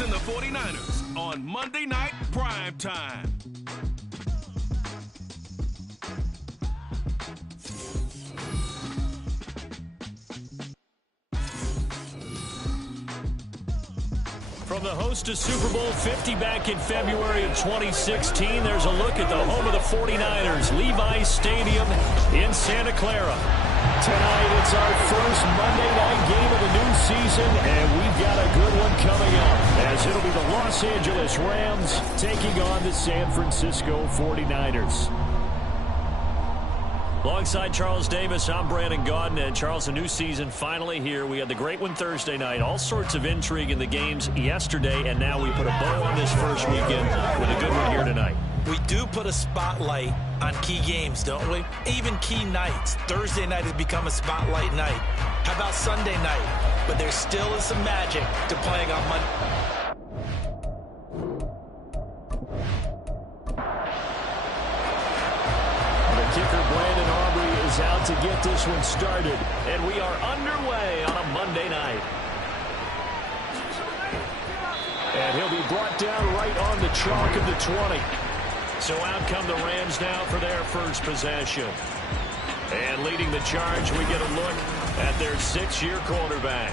Rams and the 49ers on Monday Night Prime Time. From the host of Super Bowl 50 back in February of 2016, there's a look at the home of the 49ers, Levi's Stadium in Santa Clara. Tonight, it's our first Monday night game of the new season, and we've got a good one coming up, as it'll be the Los Angeles Rams taking on the San Francisco 49ers. Alongside Charles Davis, I'm Brandon Gaudin. And Charles, a new season finally here. We had the great one Thursday night. All sorts of intrigue in the games yesterday, and now we put a bow on this first weekend with a good one here tonight. We do put a spotlight on key games, don't we? Even key nights. Thursday night has become a spotlight night. How about Sunday night? But there still is some magic to playing on Monday. Kicker Brandon Aubrey is out to get this one started, and we are underway on a Monday night. And he'll be brought down right on the chalk of the 20. So out come the Rams now for their first possession. And leading the charge, we get a look at their 6-year quarterback.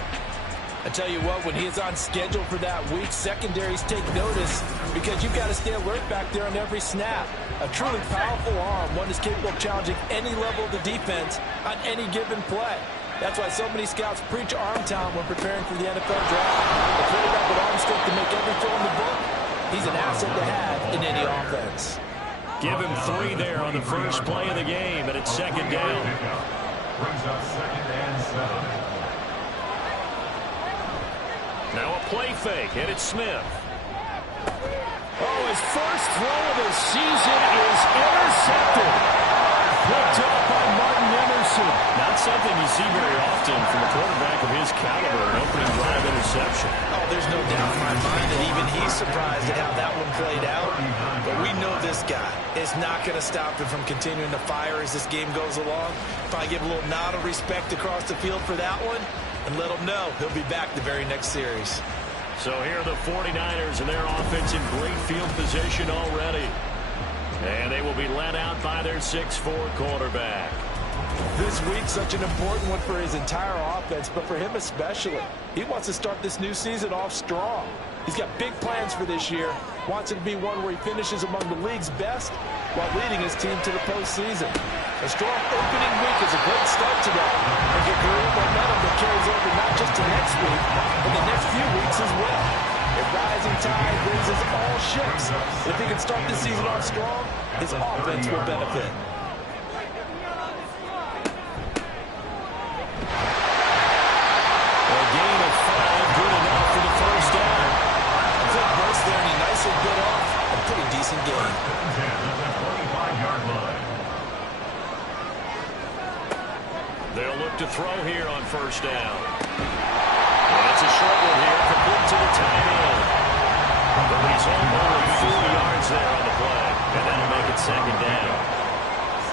I tell you what, when he is on schedule for that week, secondaries take notice because you've got to stay alert back there on every snap. A truly powerful arm, one is capable of challenging any level of the defense on any given play. That's why so many scouts preach arm talent when preparing for the NFL draft. A quarterback with arm strength to make every throw in the book, he's an asset to have in any offense. Give him 3 there on the first play of the game, and it's second down. Brings up 2nd and 7. Now a play fake, and it's Smith. Oh, his first throw of the season is intercepted. Picked up by Martin Emerson. Not something you see very often from a quarterback of his caliber, an opening drive interception. Oh, there's no doubt in my mind that even he's surprised at how that one played out. But we know this guy is not going to stop him from continuing to fire as this game goes along. Probably give a little nod of respect across the field for that one. And let him know he'll be back the very next series. So here are the 49ers and their offense in great field position already. And they will be led out by their 6'4" quarterback. This week, such an important one for his entire offense, but for him especially. He wants to start this new season off strong. He's got big plans for this year. Wants it to be one where he finishes among the league's best while leading his team to the postseason. A strong opening week is a great start to that. And get great momentum that carries over not just to next week, but the next few weeks as well. A rising tide raises all ships. If he can start this season off strong, his offense will benefit. A gain of 5, good enough for the first down. I think Bruce there, and he nicely bit off a pretty decent game. 45-yard line. They'll look to throw here on first down. And it's a short one here, complete to the tight end. But he's only 40 yards there on the play, and that'll make it second down.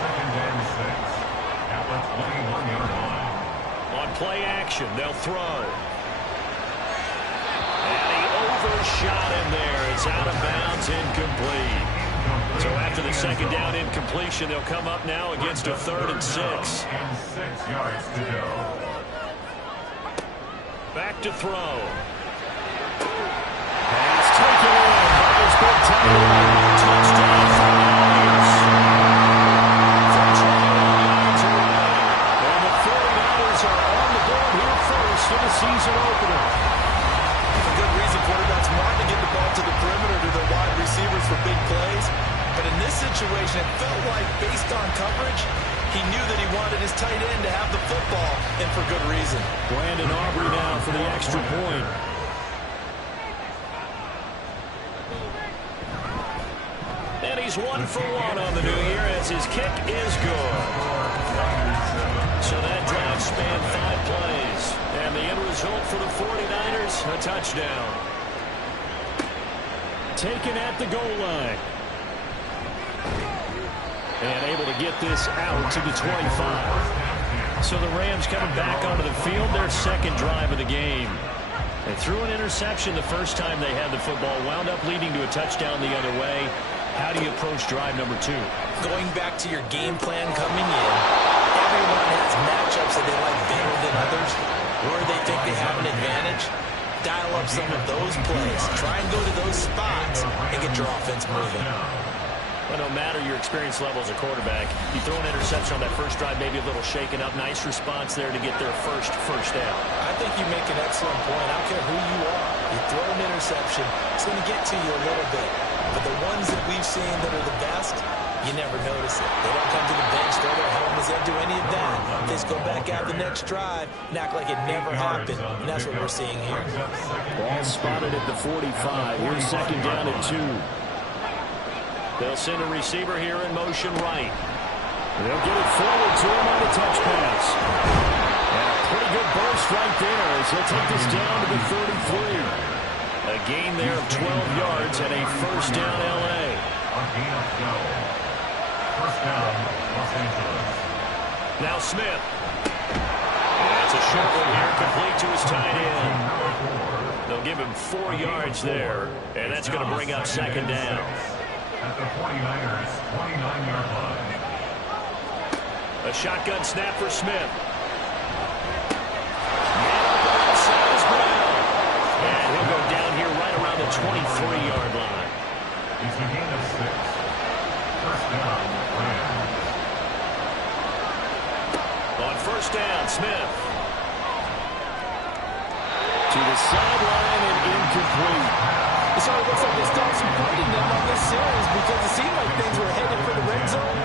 2nd and 6. At the 21-yard line. On play action, they'll throw. And he overshot him there. It's out of bounds, incomplete. So after the second down incompletion, they'll come up now against a 3rd and 6. And 6 yards to go. Back to throw. Pass taken in by his big tight end. Touchdown 49ers. From 21 yards away. And the 49ers are on the board here first in the season opener. For good reason, quarterbacks want to get the ball to the perimeter to their wide receivers for big plays. But in this situation, it felt like, based on coverage, he knew that he wanted his tight end to have the football, and for good reason. Brandon Aubrey now for the extra point. And he's 1 for 1 on the new year as his kick is good. So that drive spanned 5 plays. And the end result for the 49ers, a touchdown. Taken at the goal line. And able to get this out to the 25. So the Rams coming back onto the field, their second drive of the game. They threw an interception the first time they had the football, wound up leading to a touchdown the other way. How do you approach drive number 2? Going back to your game plan coming in, everyone has matchups that they like better than others, where they think they have an advantage. Dial up some of those plays. Try and go to those spots and get your offense moving. Well, no matter your experience level as a quarterback, you throw an interception on that first drive, maybe a little shaken up. Nice response there to get their first down. I think you make an excellent point. I don't care who you are. You throw an interception, it's going to get to you a little bit. But the ones that we've seen that are the best, you never notice it. They don't come to the bench, throw their helmets, they don't do any of that. They just go back out the next drive and act like it never happened. And that's what we're seeing here. Ball spotted at the 45. Here's second down and 2. They'll send a receiver here in motion right. They'll get it forward to him on the touch pass. And a pretty good burst right there as he'll take this down to the 33. A gain there of 12 yards and a first down L.A. First down, Los Angeles. Now Smith. That's a short one here, complete to his tight end. They'll give him 4 yards there, and that's going to bring up second down. At the 49ers, 29-yard line. A shotgun snap for Smith. Man up on the outside is Brown. And he'll go down here right around the 23-yard line. It's a gain of 6. First down, Rams. On first down, Smith. To the sideline and incomplete. So it looks like they stopped supporting them on this series because it seemed like things were headed for the red zone.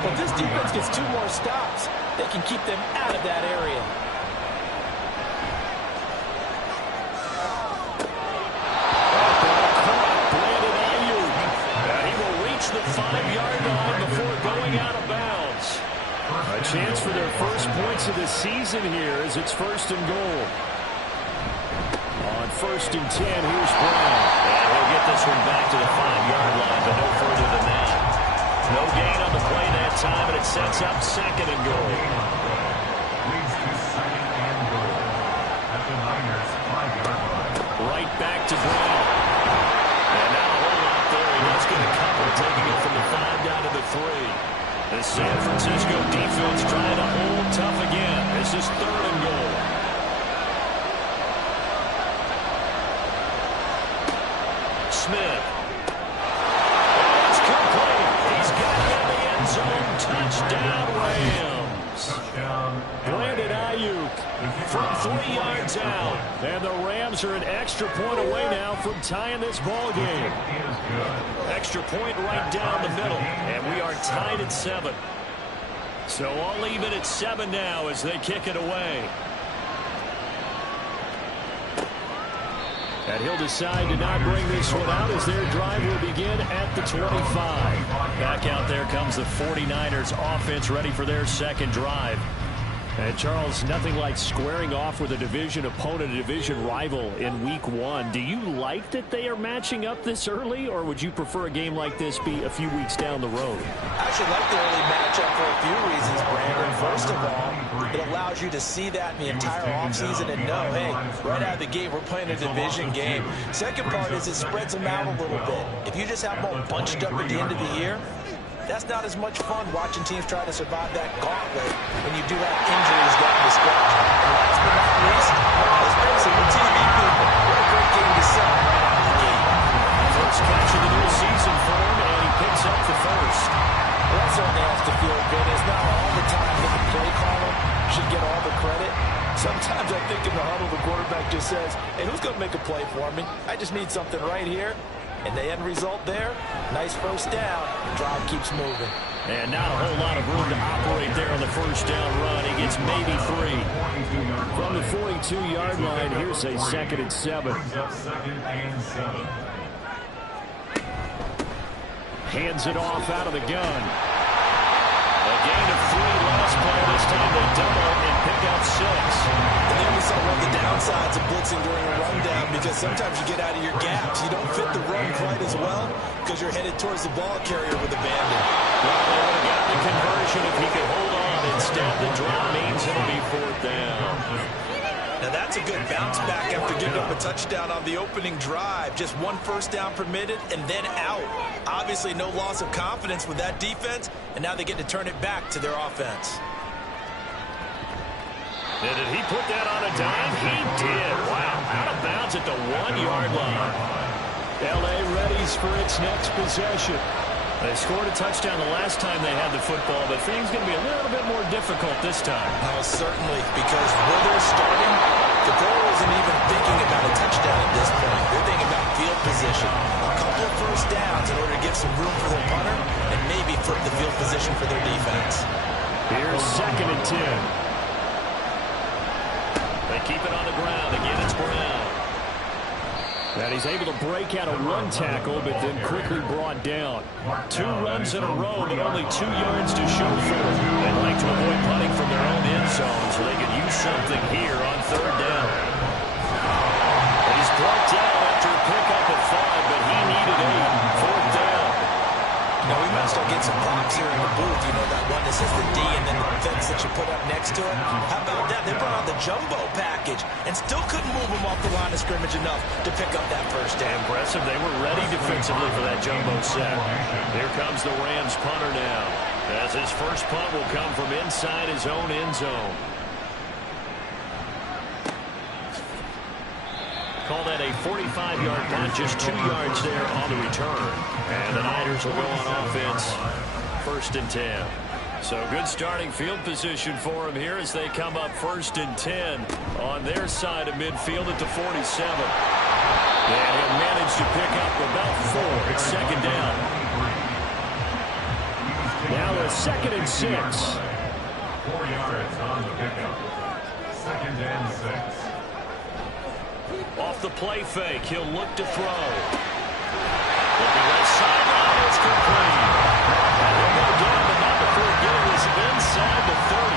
But this defense gets 2 more stops. They can keep them out of that area. Brandon Ayuk. He will reach the 5-yard line before going out of bounds. A chance for their first points of the season here as it's first and goal. On first and 10, here's Brown. And he'll get this one back to the 5-yard line, but no further than that. No gain on the play that time, and it sets up second and goal. Leads to second and goal. At the Niners, 5-yard line. Right back to Brown. And now a whole lot there. He does get a couple, taking it from the 5 down to the 3. The San Francisco defense trying to hold tough again. This is third and goal. Smith. It's complete. He's got it in the end zone. Touchdown, Rams. Touchdown. Brandon Ayuk from 3 yards out. And the Rams are an extra point away now from tying this ball game. Extra point right down the middle. And we are tied at 7. So all even at 7 now as they kick it away. And he'll decide to not bring this one out as their drive will begin at the 25. Back out there comes the 49ers offense ready for their second drive. And Charles, nothing like squaring off with a division opponent, a division rival in week 1. Do you like that they are matching up this early, or would you prefer a game like this be a few weeks down the road? I actually like the early matchup for a few reasons, Brandon. First of all, it allows you to see that in the entire offseason and know, hey, right out of the gate, we're playing a division game. Second part is it spreads them out a little bit. If you just have them all bunched up at the end of the year, that's not as much fun watching teams try to survive that gauntlet when you do have injuries down the stretch. And last but not least, let's face it, the TV people, what a great game to sell right out of the gate. First catch of the new season for him, and he picks up the first. Well, that certainly has to feel good. It's not all the time that the play caller should get all the credit. Sometimes I think in the huddle, the quarterback just says, hey, who's going to make a play for me? I just need something right here. And the end result there, nice first down. Drive keeps moving. And not a whole lot of room to operate there on the first down run. He gets maybe 3. From the 42-yard line, here's a second and 7. Hands it off out of the gun. A gain of 3 last play. This time they double and pick up 6. And then we saw one of the downsides of blitzing during a rundown because sometimes you get out of your gaps. You don't fit the run quite as well because you're headed towards the ball carrier with a bandit. Well, they would have got the conversion if he could hold on. Instead, the drop means it'll be 4th down. Now that's a good bounce back after giving up a touchdown on the opening drive. Just one first down permitted and then out. Obviously no loss of confidence with that defense, and now they get to turn it back to their offense. And did he put that on a dime? He did. Wow, out of bounds at the 1-yard line. L.A. readies for its next possession. They scored a touchdown the last time they had the football, but things going to be a little bit more difficult this time. Oh, certainly, because where they're starting, the goal isn't even thinking about a touchdown at this point. They're thinking about field position. A couple of first downs in order to give some room for their punter and maybe flip the field position for their defense. Here's 2nd and 10. They keep it on the ground. Again, it's Brown. And he's able to break out of one tackle, but then quickly brought down. 2 runs in a row, but only 2 yards to show for it. They'd like to avoid punting from their own end zone, so they could use something here on 3rd down. And he's brought down after a pickup at 5, but he needed 8. 4th down. Now, we might start getting some props here in the booth. You know, that one that says the D and then the fence that you put up next to it. How about that? They brought out the jumbo package and still couldn't move them off the line of scrimmage enough to pick up that first down. Impressive. They were ready defensively for that jumbo set. Here comes the Rams punter now, as his first punt will come from inside his own end zone. Call that a 45-yard punt, just 2 yards there on the return. And the Niners will go on offense, 1st and 10. So good starting field position for them here as they come up 1st and 10 on their side of midfield at the 47. And he'll manage to pick up about 4. It's 2nd down. Now a 2nd and 6. 4 yards on the pickup. 2nd and 6. Off the play fake, he'll look to throw. Looking left sideline, it's complete. And he'll go down, but not before getting this inside the 30.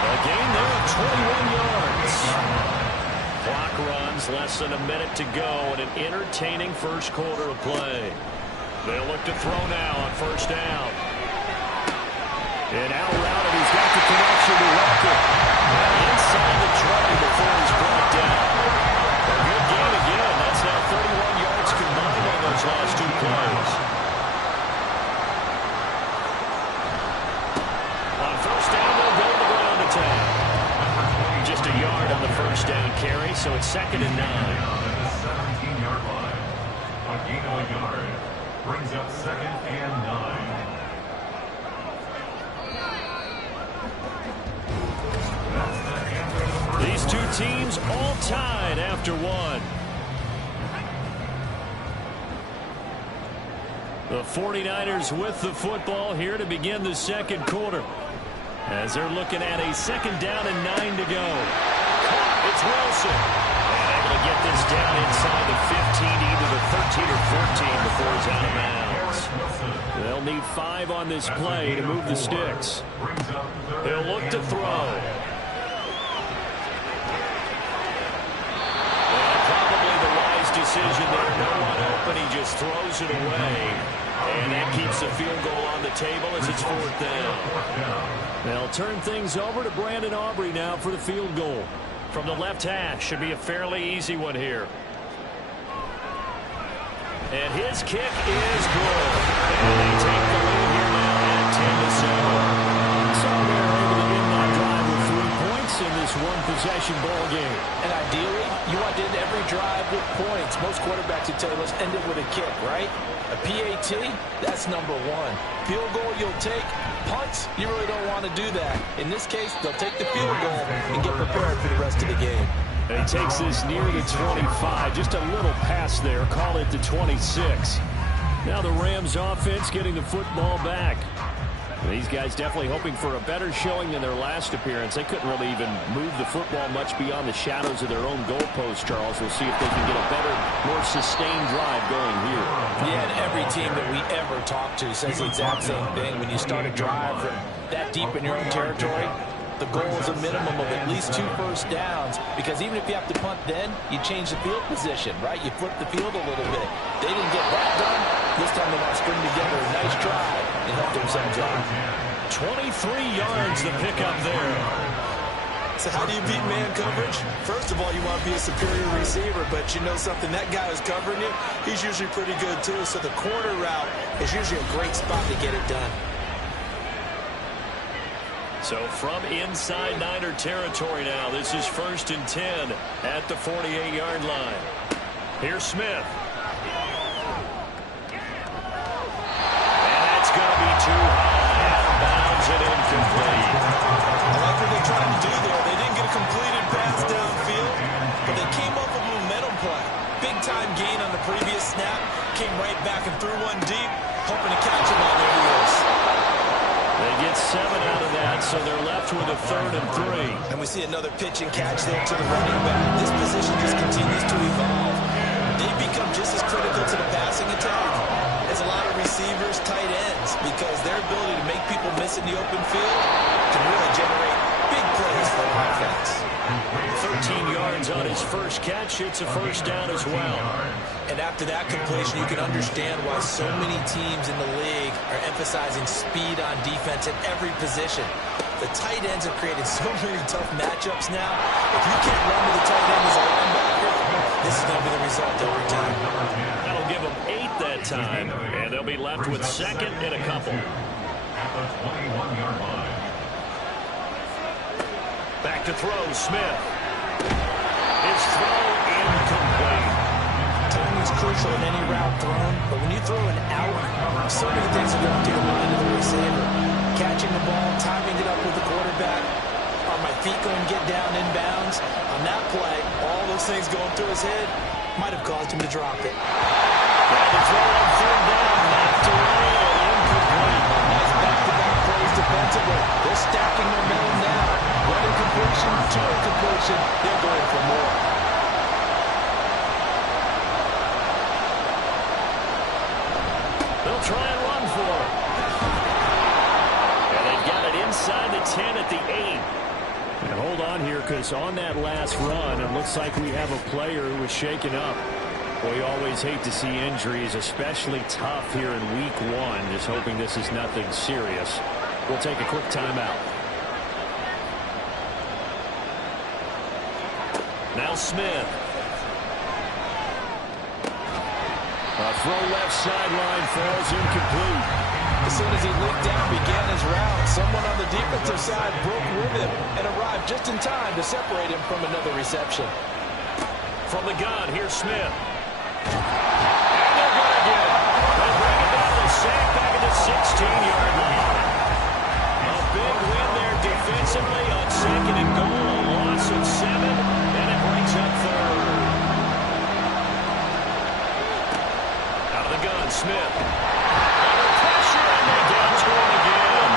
A gain there of 21 yards. Clock runs, less than a minute to go, and an entertaining first quarter of play. They'll look to throw now on 1st down. And out routed, he's got the connection to Walker. Inside the 20 before he's brought down. A good game again. That's now 31 yards combined on those last 2 plays. On 1st down, they'll go to the ground attack. Just a yard on the 1st down carry, so it's 2nd and 9. On the 17-yard line. A gain of a yard. Brings up 2nd and 9. These 2 teams all tied after 1. The 49ers with the football here to begin the 2nd quarter. As they're looking at a 2nd down and 9 to go. It's Wilson. And able to get this down inside the 15, either the 13 or 14 before he's out of bounds. They'll need 5 on this play to move the sticks. He'll look to throw. Decision there, no one open, he just throws it away, and that keeps the field goal on the table as it's 4th down. They'll turn things over to Brandon Aubrey now for the field goal. From the left hash, should be a fairly easy one here. And his kick is good. And they take the lead here now at 10-7. So they're able to end that drive with 3 points in this one-possession ball game. And ideally, you want to end every drive with points. Most quarterbacks would tell you, let's end it with a kick, right? A PAT, that's number 1. Field goal, you'll take. Punts, you really don't want to do that. In this case, they'll take the field goal and get prepared for the rest of the game. And he takes this near the 25. Just a little pass there. Call it the 26. Now the Rams offense getting the football back. These guys definitely hoping for a better showing than their last appearance. They couldn't really even move the football much beyond the shadows of their own goalpost, Charles. We'll see if they can get a better, more sustained drive going here. Yeah, and every team that we ever talk to says the exact same thing. When you start a drive from that deep in your own territory, the goal is a minimum of at least 2 first downs, because even if you have to punt then, you change the field position, right? You flip the field a little bit. They didn't get that done. This time they want to string together a nice drive and help themselves out. 23 yards to pick up there. So how do you beat man coverage? First of all, you want to be a superior receiver, but you know something, that guy who's covering you, he's usually pretty good too. So the corner route is usually a great spot to get it done. So from inside Niner territory now, this is 1st and 10 at the 48-yard line. Here's Smith. And that's going to be too high. Out of bounds and incomplete. I like what they're trying to do there. They didn't get a completed pass downfield, but they came up with a momentum play. Big-time gain on the previous snap. Came right back and threw one deep, hoping to catch him on their heels. They get 7 out of that, so they're left with a 3rd and 3. And we see another pitch and catch there to the running back. This position just continues to evolve. They become just as critical to the passing attack as a lot of receivers, tight ends, because their ability to make people miss in the open field can really generate big plays for the offense. 13 yards on his first catch. It's a first down as well. And after that completion, you can understand why so many teams in the league are emphasizing speed on defense at every position. The tight ends have created so many tough matchups now. If you can't run to the tight end as a linebacker, this is going to be the result every time. That'll give them 8 that time, and they'll be left with 2nd and a couple. At the 21-yard line. Back to throw, Smith. His throw incomplete. Timing is crucial in any route thrown, but when you throw an out, so many things are going through the mind of the receiver. Catching the ball, timing it up with the quarterback. Are my feet going to get down inbounds? On that play, all those things going through his head might have caused him to drop it. Tried to throw on 3rd down, knocked away, and incomplete. Nice back-to-back plays defensively. They're stacking momentum now. One incompletion, 2 incompletion. They're going for more. They'll try and run for it. And they've got it inside the 10 at the 8. And hold on here, because on that last run, it looks like we have a player who was shaken up. We always hate to see injuries, especially tough here in week 1. Just hoping this is nothing serious. We'll take a quick timeout. Now Smith. A throw left sideline falls incomplete. As soon as he looked down, began his route, someone on the defensive side broke with him and arrived just in time to separate him from another reception. From the gun, here's Smith. And they're going to get it. They bring it down to the sack back at the 16-yard line. A big win there defensively on 2nd and goal. A loss of 7, and it brings up 3rd. Out of the gun, Smith. Under pressure, and they down to him again.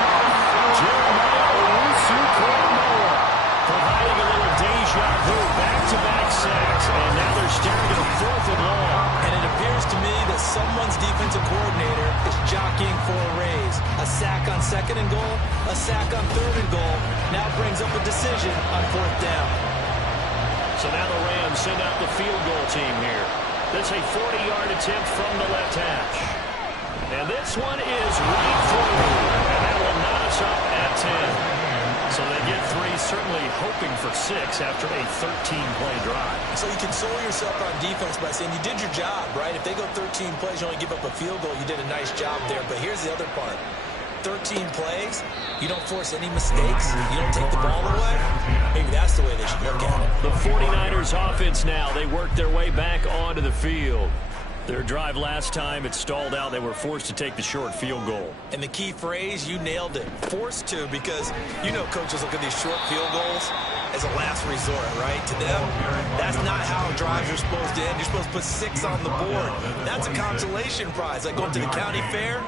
Jeremiah Owusu-Koramoah providing a little deja vu. Back-to-back sacks, and now they're staring at a 4th and long. And it appears to me that someone's defensive coordinator is jockeying for a raise. A sack on 2nd and goal, a sack on 3rd and goal, now brings up a decision on 4th down. So now the Rams send out the field goal team here. That's a 40-yard attempt from the left hash. And this one is right through, and that will knot us up at 10. So they get 3, certainly hoping for 6 after a 13-play drive. So you console yourself on defense by saying you did your job, right? If they go 13 plays, you only give up a field goal, you did a nice job there. But here's the other part. 13 plays, you don't force any mistakes, you don't take the ball away. Maybe that's the way they should look at it. The 49ers offense now, they work their way back onto the field. Their drive last time, it stalled out. They were forced to take the short field goal. And the key phrase, you nailed it. Forced to, because you know coaches look at these short field goals as a last resort, right? To them, that's not how drives are supposed to end. You're supposed to put 6 on the board. That's a consolation prize. Like going to the county fair,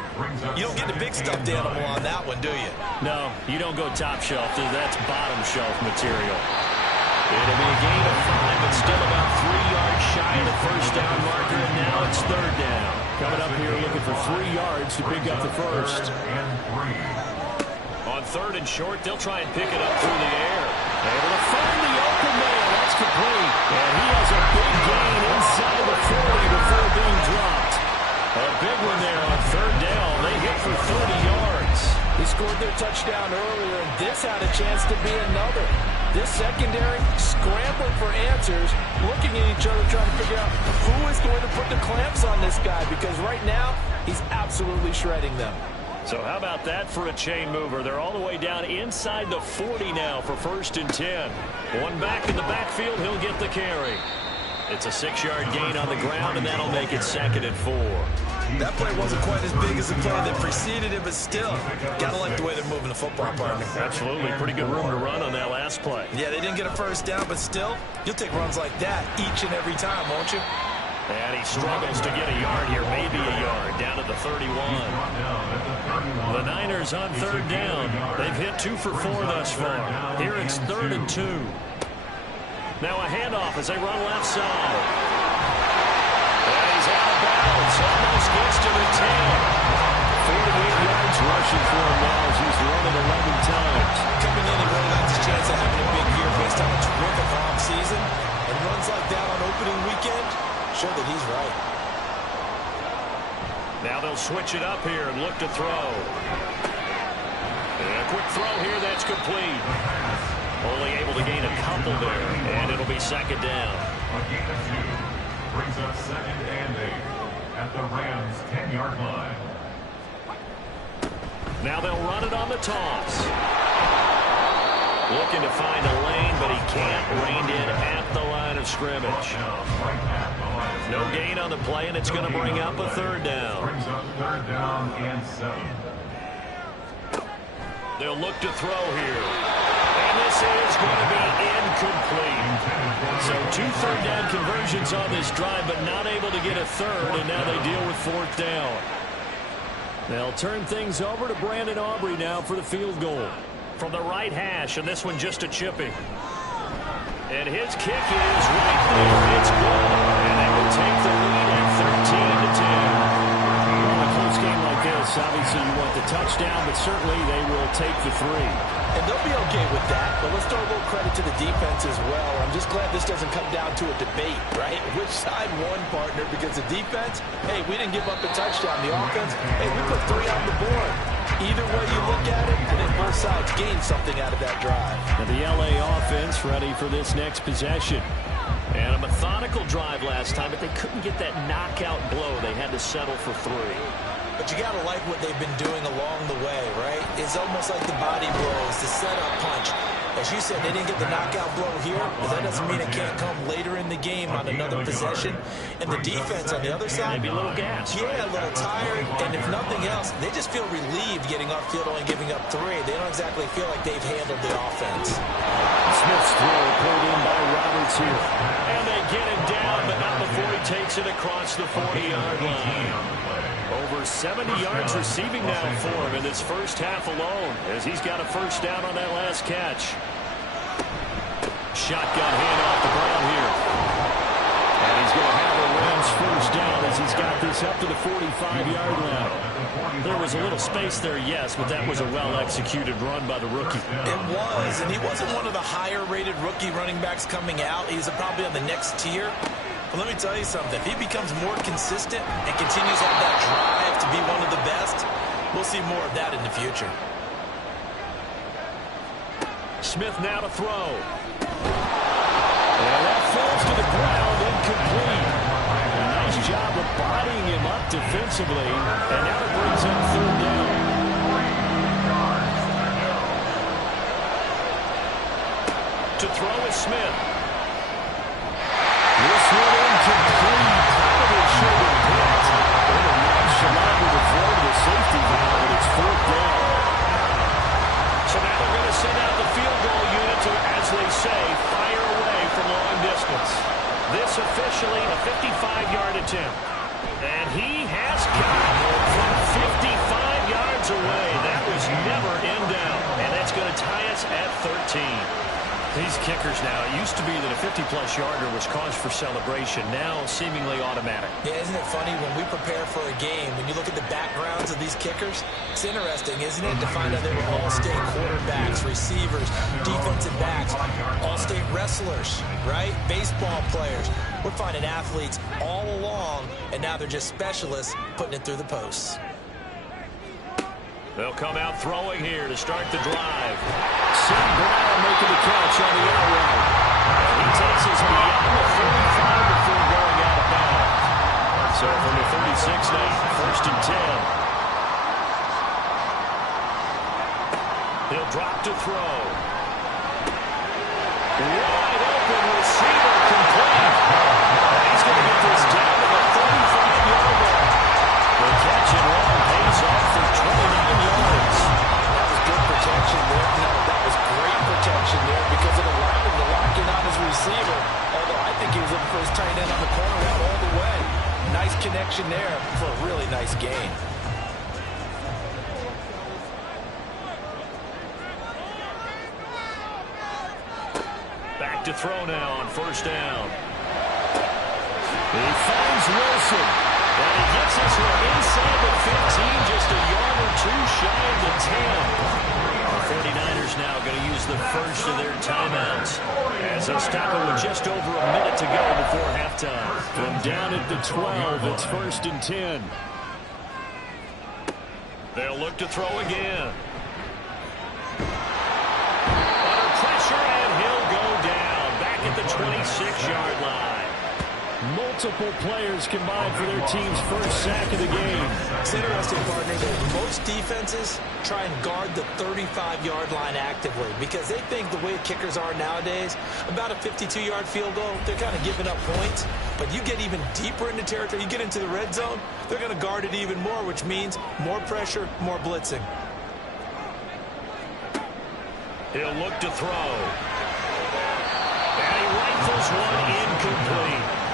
you don't get the big stuffed animal on that one, do you? No, you don't go top shelf. That's bottom shelf material. It'll be a gain of 5, but still about 3 yards shy of the first down marker, and now it's 3rd down. Coming up here looking for 3 yards to pick up the first. On 3rd and short, they'll try and pick it up through the air. Able to find the open man. That's complete. And he has a big gain inside the 40 before being dropped. A big one there on 3rd down. They hit for 30 yards. He scored their touchdown earlier, and this had a chance to be another. This secondary scrambling for answers, looking at each other, trying to figure out who is going to put the clamps on this guy, because right now he's absolutely shredding them. So how about that for a chain mover? They're all the way down inside the 40 now for 1st and 10. One back in the backfield, he'll get the carry. It's a 6-yard gain on the ground, and that'll make it 2nd and 4. That play wasn't quite as big as the play that preceded it, but still, gotta like the way they're moving the football, partner. Absolutely. Pretty good room to run on that last play. Yeah, they didn't get a first down, but still, you'll take runs like that each and every time, won't you? And he struggles to get a yard here, maybe a yard, down to the 31. The Niners on 3rd down. They've hit 2 for 4 thus far. Here it's 3rd and 2. Now a handoff as they run left side. And he's out of bounds. Almost gets to the 10. 48 yards rushing for him now as he's run it 11 times. Coming in and really likes his chance of having a big year based on a terrific offseason. And runs like that on opening weekend show that he's right. Now they'll switch it up here and look to throw. And a quick throw here, that's complete. Only able to gain a couple there, and it'll be 2nd down. A gain of 2 brings up 2nd and 8 at the Rams' 10-yard line. Now they'll run it on the toss. Looking to find a lane, but he can't. Reined in at the line of scrimmage. No gain on the play, and it's going to bring up a 3rd down. Brings up 3rd down and 7. They'll look to throw here. And this is going to be incomplete. So 2 3rd down conversions on this drive, but not able to get a 3rd, and now they deal with 4th down. They'll turn things over to Brandon Aubrey now for the field goal. From the right hash, and this one just a chipping. And his kick is right there. It's good. And they will take the lead at 13-10. Well, a close game like this, obviously you want the touchdown, but certainly they will take the 3. And they'll be okay with that, but let's throw a little credit to the defense as well. I'm just glad this doesn't come down to a debate, right? Which side won, partner? Because the defense, hey, we didn't give up a touchdown. The offense, hey, we put 3 on the board. Either way you look at it, I think both sides gained something out of that drive. And the LA offense ready for this next possession. And a methodical drive last time, but they couldn't get that knockout blow. They had to settle for 3. But you got to like what they've been doing along the way, right? It's almost like the body blows, the setup punch. As you said, they didn't get the knockout blow here, but that doesn't mean it can't come later in the game on another possession. And the defense on the other side, maybe a little gas. Yeah, a little tired. And if nothing else, they just feel relieved getting upfield only giving up 3. They don't exactly feel like they've handled the offense. Smith's throw pulled in by Roberts here. And they get him down, but not before he takes it across the 40-yard line. Over 70 yards receiving now for him in this first half alone, as he's got a first down on that last catch. Shotgun handoff to Brown here. And he's going to have a Rams first down as he's got this up to the 45-yard line. There was a little space there, yes, but that was a well-executed run by the rookie. It was, and he wasn't one of the higher-rated rookie running backs coming out. He's probably on the next tier. But let me tell you something. If he becomes more consistent and continues on that drive to be one of the best, we'll see more of that in the future. Smith now to throw. And that falls to the ground, incomplete. A nice job of bodying him up defensively. And now it brings up 3rd down. To throw is Smith. This one incomplete. Probably should have picked. They're nonchalant with the throw to the safety valve, and it's 4th down. So now they're going to send out the field goal unit to, as they say, fire away from long distance. This officially a 55-yard attempt. And he has got it from 55 yards away. That was never in down. And that's going to tie us at 13. These kickers now, it used to be that a 50-plus yarder was cause for celebration. Now, seemingly automatic. Yeah, isn't it funny when we prepare for a game, when you look at the backgrounds of these kickers, it's interesting, isn't it, to find out they were all-state quarterbacks, receivers, defensive backs, all-state wrestlers, right? Baseball players. We're finding athletes all along, and now they're just specialists putting it through the posts. They'll come out throwing here to start the drive. Sid Brown making the catch on the out route. And he takes us beyond the 45 before going out of bounds. So from the 36 now, 1st and 10. He'll drop to throw. Wide open receiver complete. He's going to get this down to the 35-yard line. The catch and run pays off for 29 yards. That was good protection there. No, that was great protection there because it allowed him to lock in on his receiver. Although I think he was looking for his tight end on the corner route all the way. Nice connection there for a really nice gain. Back to throw now on 1st down. He finds Wilson. And he gets this one inside the 15, just a yard or two shy of the 10. The 49ers now going to use the first of their timeouts as they stop it with just over a minute to go before halftime. From down at the 12, it's 1st and 10. They'll look to throw again. Under pressure, and he'll go down back at the 26-yard line. Multiple players combined for their team's first sack of the game. It's interesting, partner, that most defenses try and guard the 35-yard line actively because they think the way kickers are nowadays, about a 52-yard field goal, they're kind of giving up points. But you get even deeper into territory, you get into the red zone, they're going to guard it even more, which means more pressure, more blitzing. He'll look to throw. And he rifles one incomplete.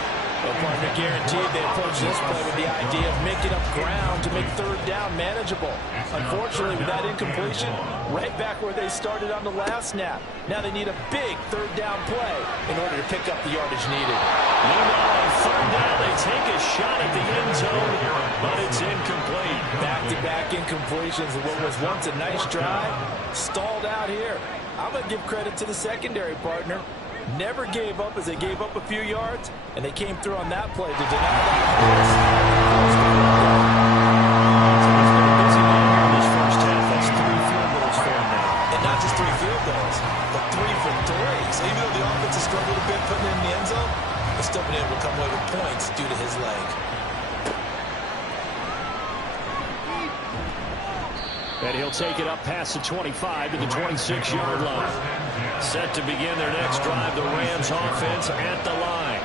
Well, partner, guaranteed they approach this play with the idea of making up ground to make 3rd down manageable. Unfortunately, with that incompletion, right back where they started on the last snap. Now they need a big 3rd down play in order to pick up the yardage needed. Meanwhile, on 3rd down, they take a shot at the end zone, but it's incomplete. Back-to-back incompletions of what was once a nice drive, stalled out here. I'm going to give credit to the secondary, partner. Never gave up as they gave up a few yards, and they came through on that play to deny that. It's been a busy night here in this first half. That's 3 field goals for him now. And not just 3 field goals, but 3 for 3. So even though the offense has struggled a bit putting it in the end zone, they've still been able to come away with points due to his leg. And he'll take it up past the 25 to the 26-yard line. Set to begin their next drive, the Rams offense at the line.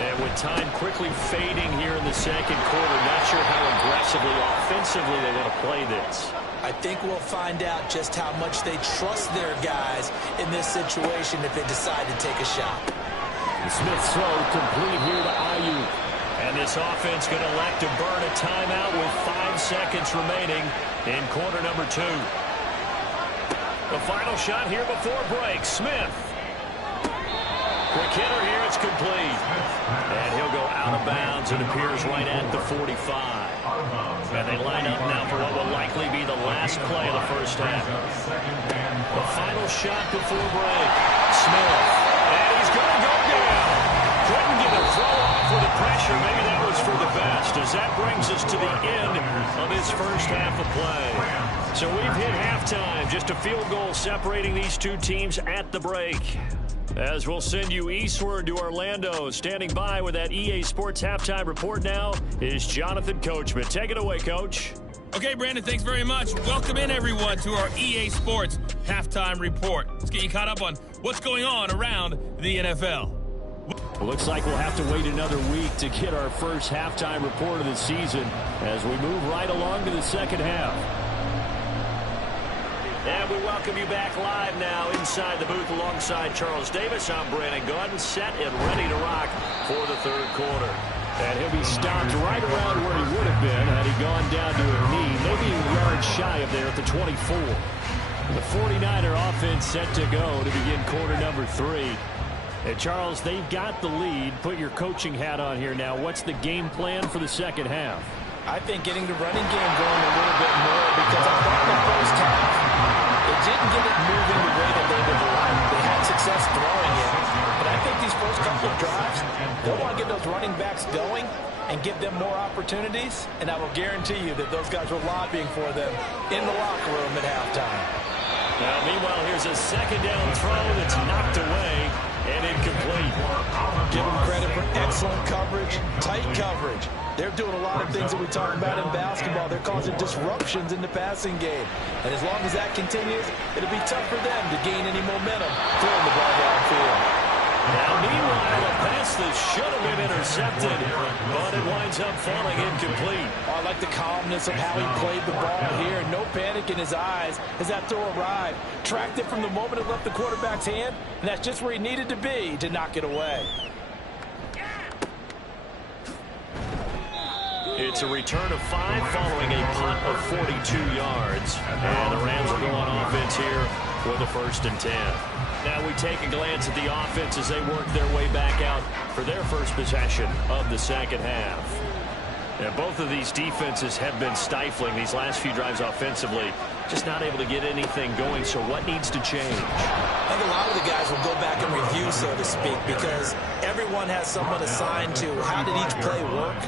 And with time quickly fading here in the 2nd quarter, not sure how aggressively, offensively they want to play this. I think we'll find out just how much they trust their guys in this situation if they decide to take a shot. Smith's throw complete here to Ayuk. And this offense going to elect to burn a timeout with 5 seconds remaining in quarter number 2. The final shot here before break. Smith. Quick hitter here. It's complete. And he'll go out of bounds. It appears right at the 45. And they line up now for what will likely be the last play of the first half. The final shot before break. Smith. And he's going to go down. Couldn't get a throw off with the pressure. Maybe that was for the best, as that brings us to the end of his first half of play. So we've hit halftime. Just a field goal separating these two teams at the break. As we'll send you eastward to Orlando. Standing by with that EA Sports halftime report now is Jonathan Coachman. Take it away, Coach. Okay, Brandon, thanks very much. Welcome in, everyone, to our EA Sports halftime report. Let's get you caught up on what's going on around the NFL. Looks like we'll have to wait another week to get our first halftime report of the season as we move right along to the second half. And we welcome you back live now inside the booth alongside Charles Davis. I'm Brandon Gaudin, set and ready to rock for the 3rd quarter. And he'll be stopped right around where he would have been had he gone down to a knee, maybe a yard shy of there at the 24. The 49er offense set to go to begin quarter number 3. And Charles, they've got the lead. Put your coaching hat on here now. What's the game plan for the second half? I think getting the running game going a little bit more because I thought in the first half they didn't get it moving the way that they would like. They had success throwing it. But I think these first couple of drives, they'll want to get those running backs going and give them more opportunities, and I will guarantee you that those guys were lobbying for them in the locker room at halftime. Now, meanwhile, here's a second down throw that's knocked away and incomplete. Give them credit for excellent coverage, tight coverage. They're doing a lot of things that we talk about in basketball. They're causing disruptions in the passing game. And as long as that continues, it'll be tough for them to gain any momentum throwing the ball downfield. Now, meanwhile, a pass that should have been intercepted, but it winds up falling incomplete. I like the calmness of how he played the ball here. No panic in his eyes as that throw arrived. Tracked it from the moment it left the quarterback's hand, and that's just where he needed to be to knock it away. It's a return of 5 following a punt of 42 yards. And the Rams will go on offense here with a 1st and 10. Now we take a glance at the offense as they work their way back out for their first possession of the second half. Now, both of these defenses have been stifling these last few drives offensively, just not able to get anything going. So what needs to change? I think a lot of the guys will go back and review, so to speak, because everyone has someone assigned to how did each play work.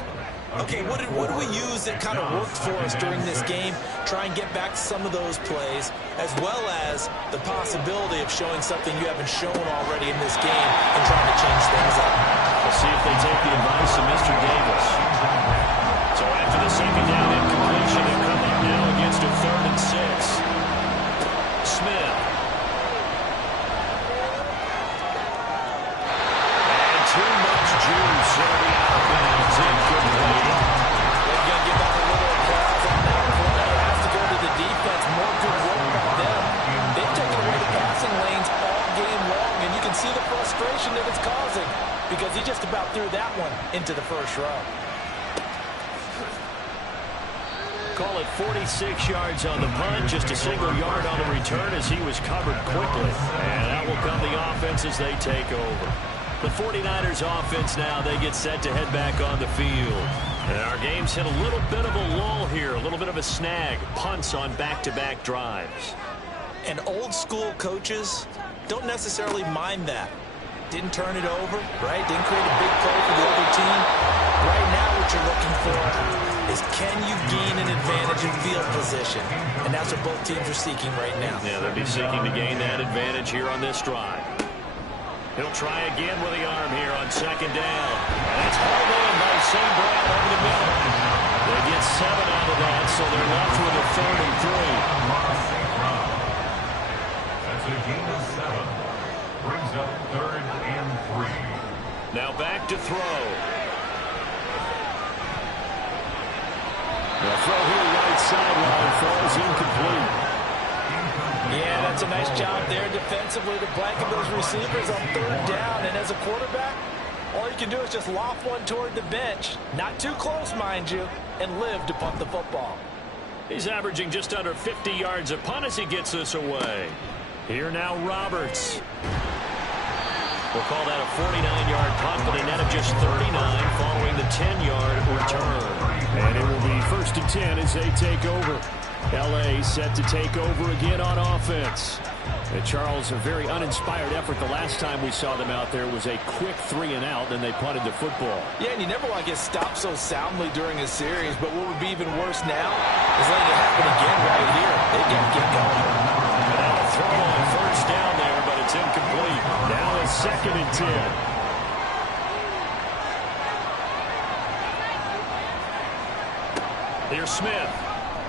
Okay, what did we use that kind of worked for us during this game? Try and get back to some of those plays, as well as the possibility of showing something you haven't shown already in this game and trying to change things up. We'll see if they take the advice of Mr. Davis. So after the second down incompletion, they come up now against a 3rd and 6. Smith. And too much juice. It'll be out of bounds. Incomplete. They're going to give out a little applause on that one. It has to go to the defense. More good work by them. They've taken away the passing lanes all game long, and you can see the frustration that it's causing because he just about threw that one into the first row. Call it 46 yards on the punt, just a single yard on the return as he was covered quickly. And that will come the offense as they take over. The 49ers offense now, they get set to head back on the field. And our game's hit a little bit of a lull here, a little bit of a snag. Punts on back-to-back drives. And old school coaches don't necessarily mind that. Didn't turn it over, right? Didn't create a big play for the other team. Right now what you're looking for is can you gain an advantage in field position? And that's what both teams are seeking right now. Yeah, they'll be seeking to gain that advantage here on this drive. He'll try again with the arm here on second down. And it's hauled in by St. Brown over the middle. They get 7 out of that, so they're left with a 3rd and 3. That's a gain of 7. Brings up 3rd and 3. Now back to throw. The throw here right sideline falls incomplete. Yeah, that's a nice job there defensively to blanket those receivers on 3rd down. And as a quarterback, all you can do is just loft one toward the bench. Not too close, mind you, and live to punt the football. He's averaging just under 50 yards a punt as he gets this away. Here now Roberts. We'll call that a 49-yard punt, but a net of just 39 following the 10-yard return. And it will be 1st and 10 as they take over. L.A. set to take over again on offense. And Charles, a very uninspired effort. The last time we saw them out there was a quick 3-and-out, and they punted the football. Yeah, and you never want to get stopped so soundly during a series, but what would be even worse now is letting it happen again right here. They got to get going. And now a throw on 1st down there, but it's incomplete. Now a 2nd and 10. Here's Smith.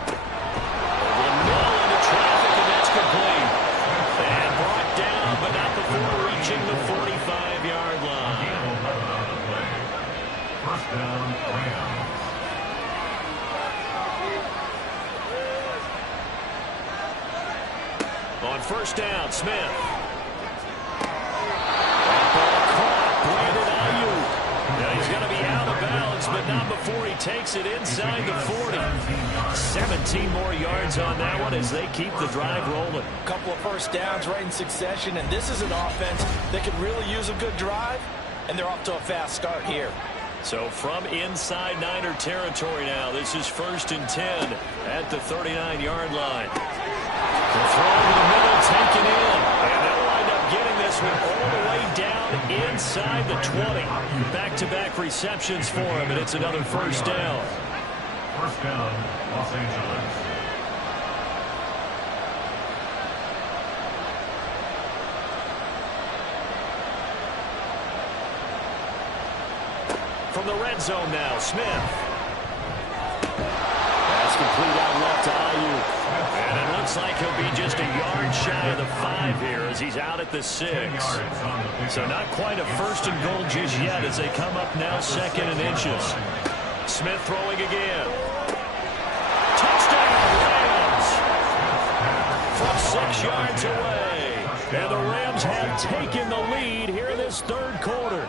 Over the middle into traffic, and that's complete. And brought down, but not before reaching the 45-yard line. 1st down, Rams. On 1st down, Smith. That ball caught, Brandon Ayuk. Now he's going to be out of bounds, but not before he takes it inside the 40. 17 more yards on that one as they keep the drive rolling. A couple of 1st downs right in succession, and this is an offense that could really use a good drive, and they're off to a fast start here. So from inside Niner territory now, this is 1st and 10 at the 39-yard line. The throw over the middle taken in, and they'll wind up getting this this one all the way down inside the 20. Back-to-back receptions for him, and it's another first down. First down, Los Angeles. From the red zone now, Smith. That's complete out left to Ayuk. And it looks like he'll be just a yard shy of the 5 here as he's out at the 6. So not quite a first and goal just yet as they come up now 2nd and inches. Smith throwing again. Touchdown, Rams! From 6 yards away. And the Rams have taken the lead here in this third quarter.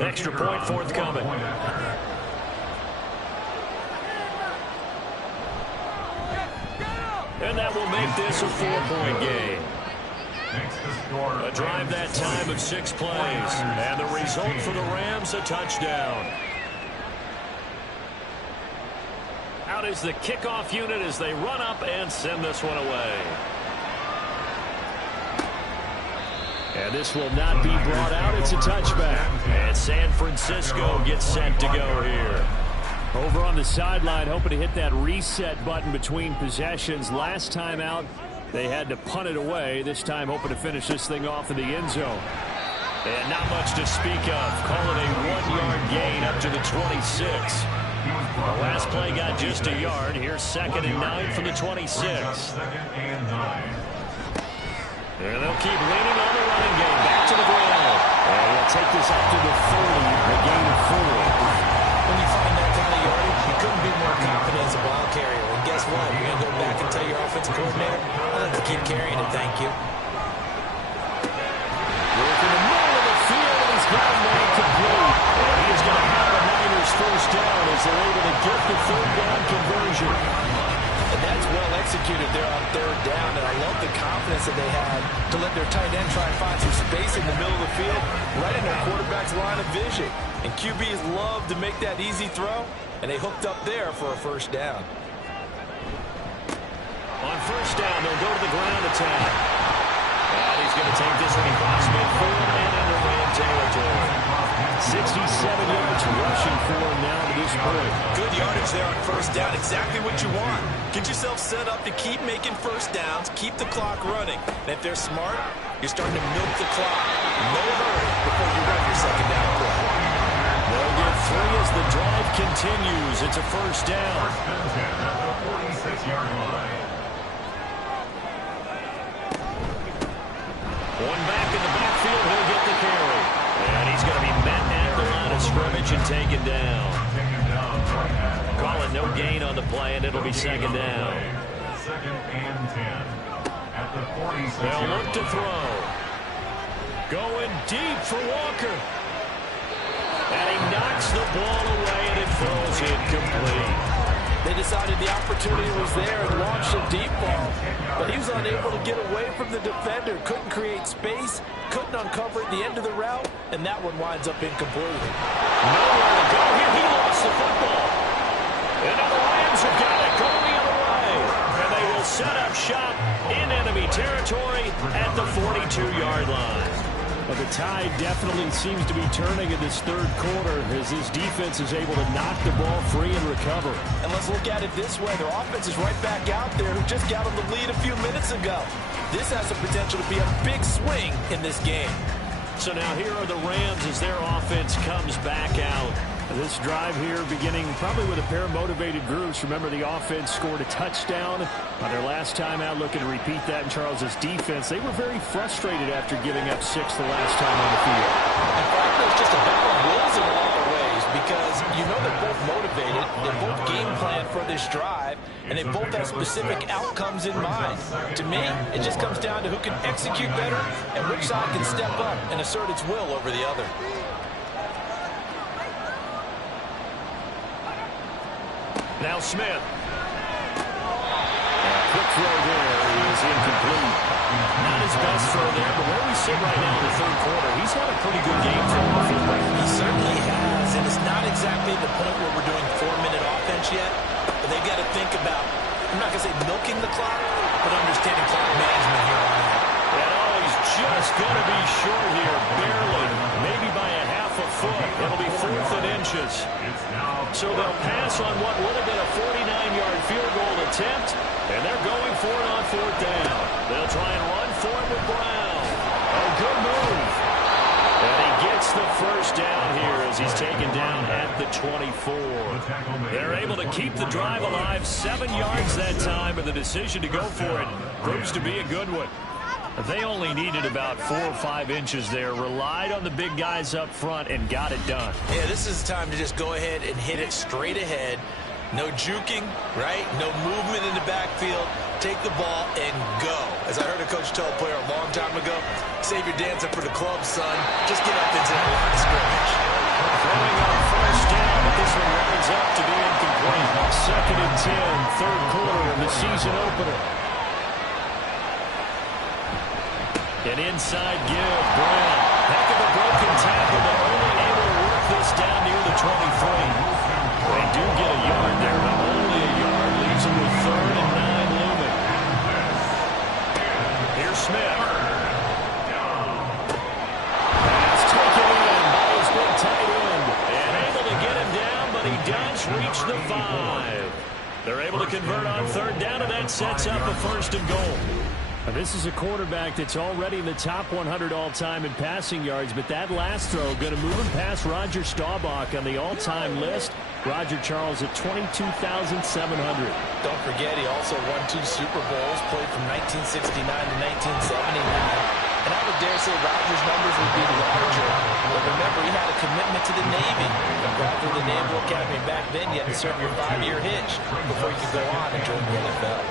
Extra point forthcoming. And that will make this a 4-point game. A drive that time of 6 plays. And the result for the Rams, a touchdown. Out is the kickoff unit as they run up and send this one away. And this will not be brought out. It's a touchback. And San Francisco gets set to go here. Over on the sideline, hoping to hit that reset button between possessions. Last time out, they had to punt it away. This time, hoping to finish this thing off in the end zone. And not much to speak of. Call it a 1-yard gain up to the 26. The last play got just a yard. Here's 2nd and 9 from the 26. And they'll keep leaning on the running game. Back to the ground. And he'll take this up to the 30, a gain of 4. When you find that kind of yardage, you couldn't be more confident as a ball carrier. And guess what? You're going to go back and tell your offensive coordinator, I'll have to keep carrying it, thank you. Work in the middle of the field, and he's got a man complete. And he is going to have the Niners first down as they're able to get the 3rd down conversion. And that's well executed there on 3rd down, and I love the confidence that they had to let their tight end try and find some space in the middle of the field, right in their quarterback's line of vision. And QBs love to make that easy throw, and they hooked up there for a first down. On first down, they'll go to the ground attack. And he's going to take this one across midfield and into Ram territory. 67 yards rushing for him now to this point. Good yardage there on first down. Exactly what you want. Get yourself set up to keep making first downs, keep the clock running. And if they're smart, you're starting to milk the clock. No hurry before you run your 2nd down play. They'll get 3 as the drive continues. It's a first down. First and 10 at the 46-yard line. One back in the backfield, he'll get the carry. And he's going to be met at the line of scrimmage and taken down. Call it no gain on the play, and it'll be 2nd down. 2nd and 10 at the 46. They'll look to throw. Going deep for Walker. And he knocks the ball away, and it falls incomplete. They decided the opportunity was there and launched a deep ball, but he was unable to get away from the defender, couldn't create space, couldn't uncover at the end of the route, and that one winds up incomplete. Nowhere to go here. He lost the football. And now the Rams have got it going the other way. And they will set up shop in enemy territory at the 42-yard line. Well, the tide definitely seems to be turning in this third quarter as this defense is able to knock the ball free and recover. And let's look at it this way. Their offense is right back out there who just got them the lead a few minutes ago. This has the potential to be a big swing in this game. So now here are the Rams as their offense comes back out. This drive here beginning probably with a pair of motivated groups. Remember, the offense scored a touchdown on their last time out, looking to repeat that in Charles's defense. They were very frustrated after giving up 6 the last time on the field. And frankly, it's just a battle of wills in a lot of ways because you know they're both motivated, they're both game planned for this drive, and they both have specific outcomes in mind. To me, it just comes down to who can execute better and which side can step up and assert its will over the other. Now Smith. throw there is incomplete. Not his best throw there, but where we sit right now in the third quarter, he's had a pretty good game throwing the football. He certainly has, and it's not exactly the point where we're doing 4-minute offense yet, but they've got to think about, I'm not going to say milking the clock, but understanding clock management here on out. And oh, he's just going to be short here, barely, maybe by a half a foot. It'll be 4th and inches. So they'll pass on what would have been a 49-yard field goal attempt, and they're going for it on 4th down. They'll try and run for it with Brown. Oh, good move. And he gets the first down here as he's taken down at the 24. They're able to keep the drive alive, 7 yards that time, and the decision to go for it proves to be a good one. They only needed about 4 or 5 inches there, relied on the big guys up front, and got it done. Yeah, this is the time to just go ahead and hit it straight ahead. No juking, right? No movement in the backfield. Take the ball and go. As I heard a coach tell a player a long time ago, save your dancing for the club, son. Just get up into that line of scrimmage. Throwing on first down, but this one runs up to be incomplete. 2nd and 10, third quarter of the season opener. An inside give, Brown. Heck of a broken tackle, but only able to work this down near the 23. They do get a yard there, but only a yard. Leaves them with 3rd and 9 looming. Here's Smith. Pass taken in by his big tight end. And able to get him down, but he does reach the 5. They're able to convert on 3rd down, and that sets up a 1st and goal. This is a quarterback that's already in the top 100 all-time in passing yards, but that last throw going to move him past Roger Staubach on the all-time list. Roger Charles at 22,700. Don't forget, he also won 2 Super Bowls, played from 1969 to 1979. And I would dare say Roger's numbers would be larger. But remember, he had a commitment to the Navy. Going through the Naval Academy back then, you had to serve your 5-year hitch before you could go on and join the NFL.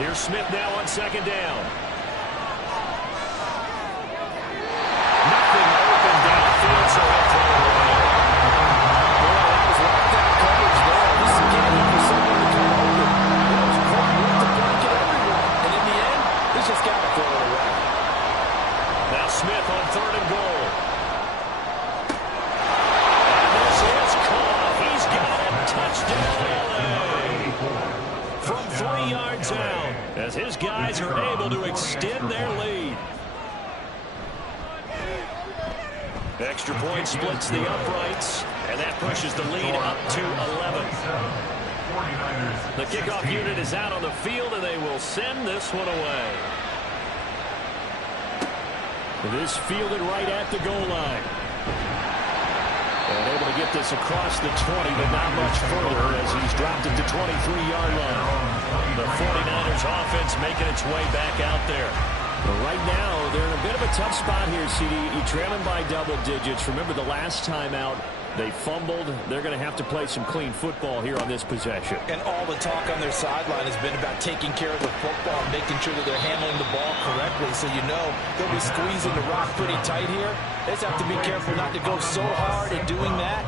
Here's Smith now on 2nd down. Nothing open downfield, so he'll throw it away. Boy, that was lockdown coverage there. This is getting for someone to come open. It was quite worth the blanket everyone. And in the end, he's just got to throw it away. Now Smith on 3rd and goal. And this is caught. He's got it. Touchdown, LA. From 3 yards out, as his guys are able to extend their lead. Extra point splits the uprights, and that pushes the lead up to 11. The kickoff unit is out on the field, and they will send this one away. This fielded right at the goal line. And able to get this across the 20, but not much further as he's dropped it to 23-yard line. The 49ers offense making its way back out there. But right now, they're in a bit of a tough spot here, CD. You trail them by double digits. Remember the last time out, they fumbled. They're going to have to play some clean football here on this possession. And all the talk on their sideline has been about taking care of the football, making sure that they're handling the ball correctly. So you know they'll be squeezing the rock pretty tight here. They just have to be careful not to go so hard in doing that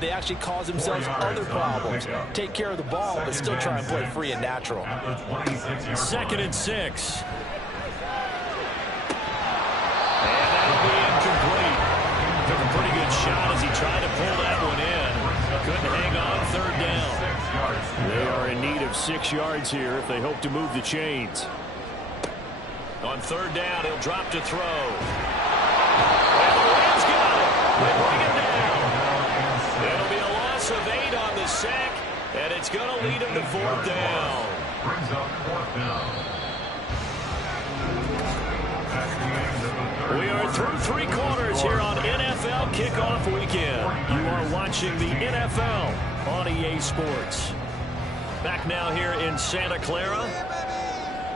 they actually cause themselves other problems. Take care of the ball, but still try and play free and natural. 2nd and 6. And that'll be incomplete. Took a pretty good shot as he tried to pull that one in. Couldn't hang on 3rd down. They are in need of 6 yards here if they hope to move the chains. On 3rd down, he'll drop to throw. And the Rams got it. They bring it down. It'll be a loss of 8 on the sack, and it's going to lead him to 4th down. Brings up 4th down. We are through 3 quarters here on NFL Kickoff Weekend. You are watching the NFL on EA Sports. Back now here in Santa Clara.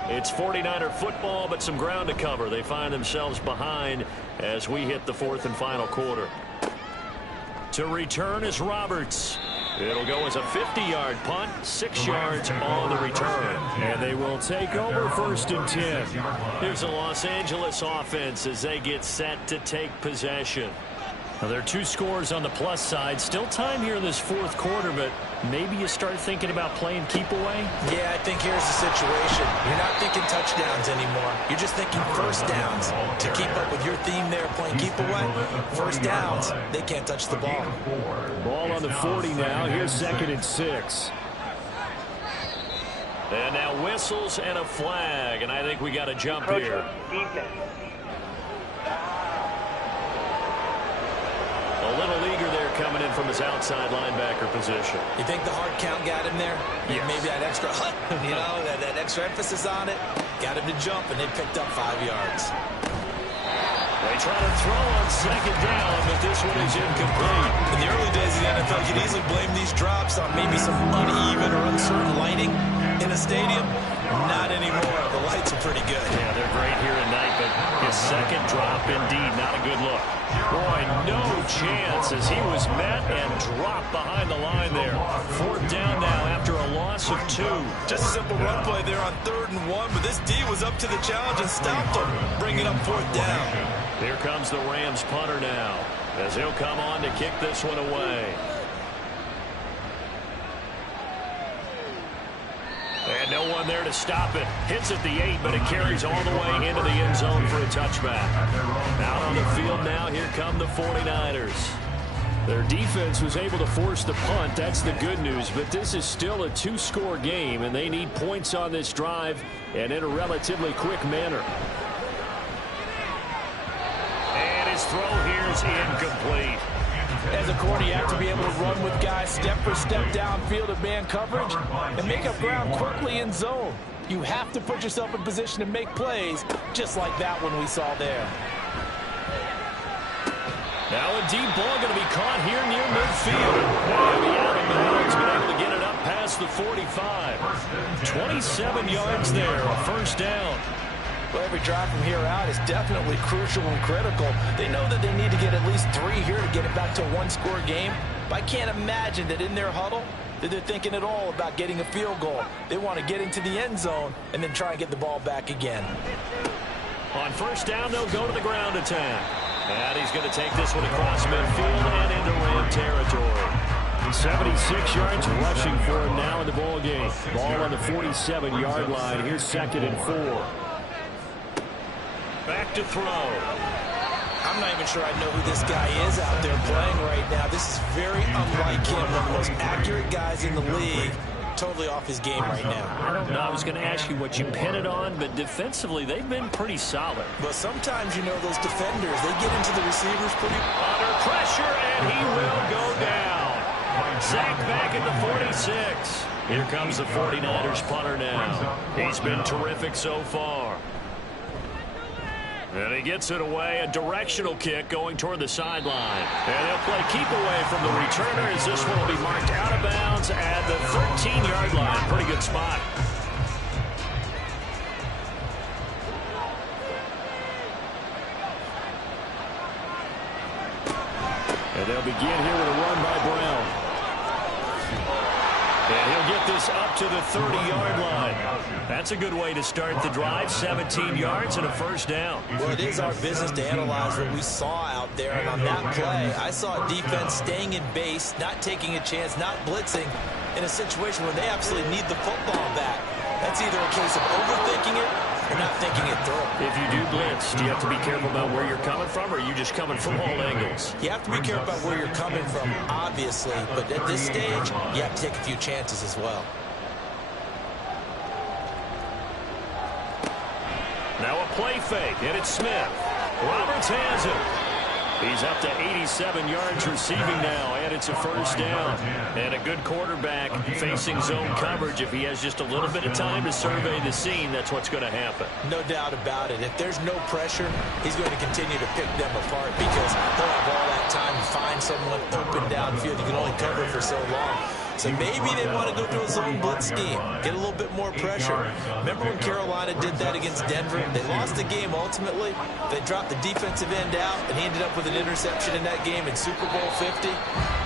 It's 49er football, but some ground to cover. They find themselves behind as we hit the 4th and final quarter. To return is Roberts. It'll go as a 50-yard punt, 6 yards on the return. And they will take over 1st and 10. Here's the Los Angeles offense as they get set to take possession. Well, there are 2 scores on the plus side. Still time here in this fourth quarter, but maybe you start thinking about playing keep away? Yeah, I think here's the situation. You're not thinking touchdowns anymore. You're just thinking first downs. To keep up with your theme there, playing keep away, first downs, they can't touch the ball. Ball on the 40 now. Here's 2nd and 6. And now whistles and a flag, and I think we got a jump here. A little eager there coming in from his outside linebacker position. You think the hard count got him there? Yes. Maybe that extra, that extra emphasis on it got him to jump, and they picked up 5 yards. They try to throw on 2nd down, but this one is incomplete. In the early days of the NFL, you could easily blame these drops on maybe some uneven or uncertain lighting in a stadium. Not anymore. The lights are pretty good. Yeah, they're great here at night, but his 2nd drop, indeed, not a good look. Boy, no chance as he was met and dropped behind the line there. 4th down now after a loss of 2. Just a simple run play there on 3rd and 1, but this D was up to the challenge and stopped him, bringing up 4th down. Here comes the Rams punter now as he'll come on to kick this one away. And no one there to stop it. Hits at the 8, but it carries all the way into the end zone for a touchback. Out on the field now, here come the 49ers. Their defense was able to force the punt. That's the good news, but this is still a 2-score game, and they need points on this drive and in a relatively quick manner. And his throw here is incomplete. As a corner, you have to be able to run with guys step for step downfield of man coverage and make up ground quickly in zone. You have to put yourself in position to make plays, just like that one we saw there. Now a deep ball going to be caught here near midfield. And the out of bounds, been able to get it up past the 45. 27 yards there, a 1st down. Well, every drive from here out is definitely crucial and critical. They know that they need to get at least 3 here to get it back to a 1-score game. But I can't imagine that in their huddle that they're thinking at all about getting a field goal. They want to get into the end zone and then try and get the ball back again. On 1st down, they'll go to the ground attack. And he's going to take this one across midfield and into Ram territory. 76 yards rushing for him now in the ball game. Ball on the 47-yard line. Here's 2nd and 4. Back to throw. I'm not even sure I know who this guy is out there playing right now. This is very unlike him, one of the most accurate guys in the league. Totally off his game right now. I don't know. I was going to ask you what you pin it on, but defensively, they've been pretty solid. But sometimes, those defenders, they get into the receivers pretty... Under pressure, and he will go down. Sacked back at the 46. Here comes the 49ers punter now. He's been terrific so far. And he gets it away, a directional kick going toward the sideline. And they'll play keep away from the returner as this one will be marked out of bounds at the 13-yard line. Pretty good spot. And they'll begin here with a run by Brown. And he'll get this up to the 30-yard line. That's a good way to start the drive. 17 yards and a 1st down. Well, it is our business to analyze what we saw out there. And on that play, I saw defense staying in base, not taking a chance, not blitzing in a situation where they absolutely need the football back. That's either a case of overthinking it or not thinking it through. If you do blitz, do you have to be careful about where you're coming from, or are you just coming from all angles? You have to be careful about where you're coming from, obviously. But at this stage, you have to take a few chances as well. Now a play fake, and it's Smith. Roberts has it. He's up to 87 yards receiving now, and it's a 1st down. And a good quarterback facing zone coverage. If he has just a little bit of time to survey the scene, that's what's going to happen. No doubt about it. If there's no pressure, he's going to continue to pick them apart because he'll have all that time to find someone open downfield. You can only cover for so long. So maybe they want to go to a zone blitz scheme, get a little bit more pressure. Remember when Carolina did that against Denver? They lost the game ultimately. They dropped the defensive end out, and he ended up with an interception in that game in Super Bowl 50.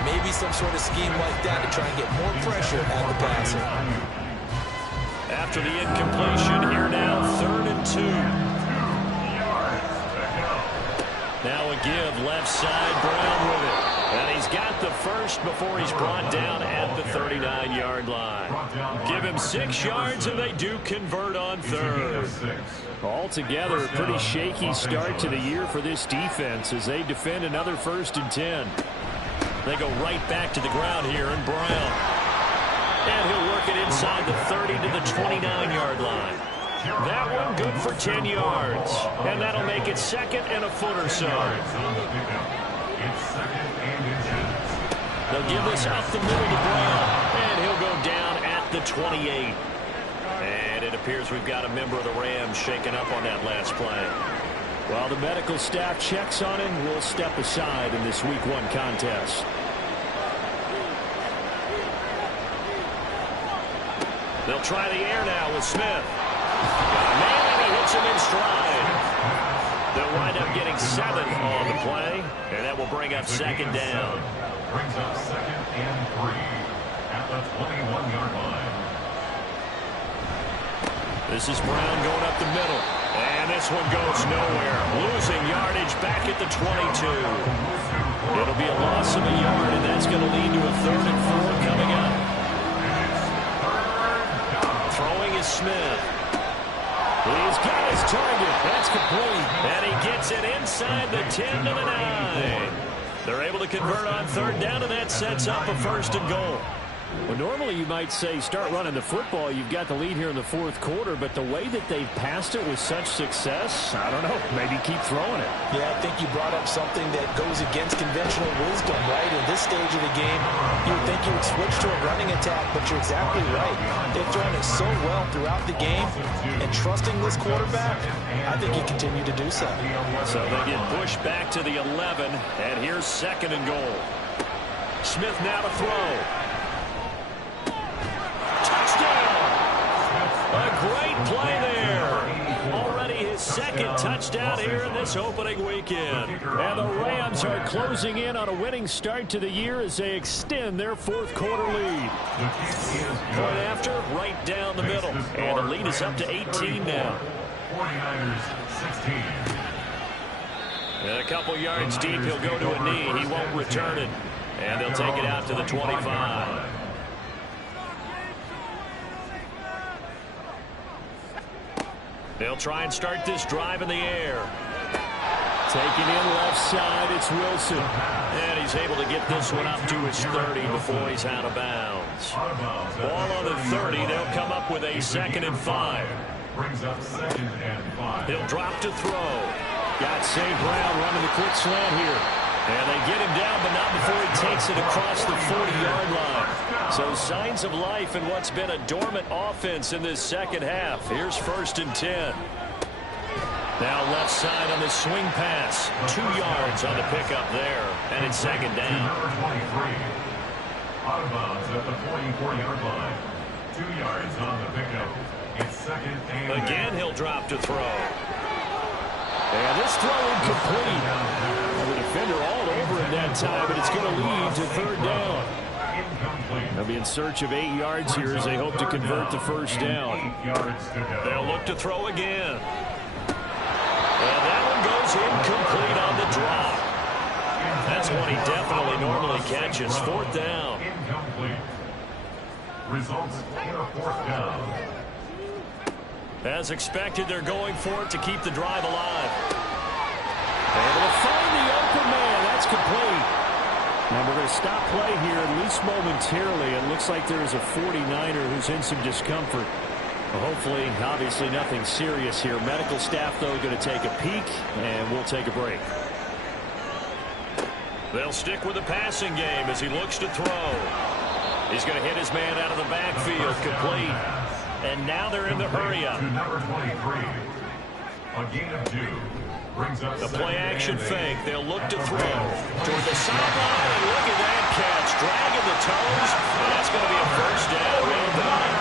Maybe some sort of scheme like that to try and get more pressure at the passer. After the incompletion, here now, 3rd and 2. Now a give left side, Brown with it. And he's got the first before he's brought down at the 39-yard line. Give him 6 yards, and they do convert on third. Altogether, a pretty shaky start to the year for this defense as they defend another 1st and 10. They go right back to the ground here, and Brown. And he'll work it inside the 30 to the 29-yard line. That one good for 10 yards. And that'll make it 2nd and a foot or so. They'll give this up the middle to Brown. And he'll go down at the 28. And it appears we've got a member of the Rams shaken up on that last play. While the medical staff checks on him, we'll step aside in this Week 1 contest. They'll try the air now with Smith. Man, and he hits him in stride. They'll wind up getting 7 on the play, and that will bring up 2nd down. Brings up 2nd and 3 at the 21-yard line. This is Brown going up the middle. And this one goes nowhere. Losing yardage back at the 22. It'll be a loss of a yard, and that's going to lead to a 3rd and 4 coming up. Throwing is Smith. He's got his target. That's complete. And he gets it inside the 10 to the 9. They're able to convert on 3rd down, and that sets up a 1st and goal. Well, normally you might say start running the football. You've got the lead here in the 4th quarter, but the way that they've passed it with such success, I don't know, maybe keep throwing it. Yeah, I think you brought up something that goes against conventional wisdom, right? In this stage of the game, you would think you would switch to a running attack, but you're exactly right. They've thrown it so well throughout the game, and trusting this quarterback, I think you continue to do so. So they get pushed back to the 11, and here's 2nd and goal. Smith now to throw. A great play there. Already his 2nd touchdown here in this opening weekend. And the Rams are closing in on a winning start to the year as they extend their 4th quarter lead. Point after, right down the middle. And the lead is up to 18 now. 49ers 16. And a couple yards deep, he'll go to a knee. He won't return it. And they'll take it out to the 25. They'll try and start this drive in the air. Taking in left side, it's Wilson. And he's able to get this one up to his 30 before he's out of bounds. Ball on the 30, they'll come up with a 2nd and 5. Brings up 2nd and 5. He'll drop to throw. Got St. Brown running the quick slant here. And they get him down, but not before he takes it across the 40-yard line. So signs of life in what's been a dormant offense in this 2nd half. Here's 1st and 10. Now left side on the swing pass. 2 yards on the pickup there. And it's 2nd down. Number 23. Out of bounds at the 44-yard line. 2 yards on the pickup. It's 2nd and again, he'll drop to throw. And this throw incomplete. The defender all over him that time, but it's going to lead to 3rd down. They'll be in search of 8 yards here as they hope to convert the 1st down. They'll look to throw again. And that one goes incomplete on the drop. That's one he definitely normally catches. 4th down. Incomplete. Results in a 4th down. As expected, they're going for it to keep the drive alive. Able to find the open man. That's complete. And we're going to stop play here, at least momentarily. It looks like there is a 49er who's in some discomfort. Well, hopefully, obviously nothing serious here. Medical staff, though, going to take a peek, and we'll take a break. They'll stick with the passing game as he looks to throw. He's going to hit his man out of the backfield, complete. And now they're in the hurry-up. Number 23. A gain of 2. The play-action fake. They'll look to throw toward the sideline, and look at that catch. Dragging the toes, and that's going to be a 1st down. Well done.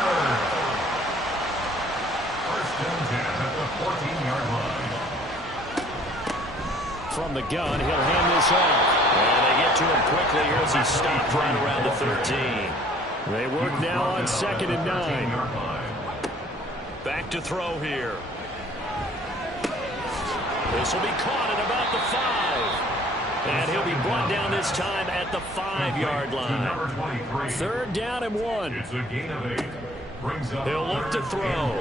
1st and 10 at the 14-yard line. From the gun, he'll hand this off. And they get to him quickly here as he stopped right around the 13. They work now on 2nd and 9. Back to throw here. This will be caught at about the 5. And he'll be brought down this time at the 5-yard line. 3rd down and 1. It's a gain of 8. He'll look to throw.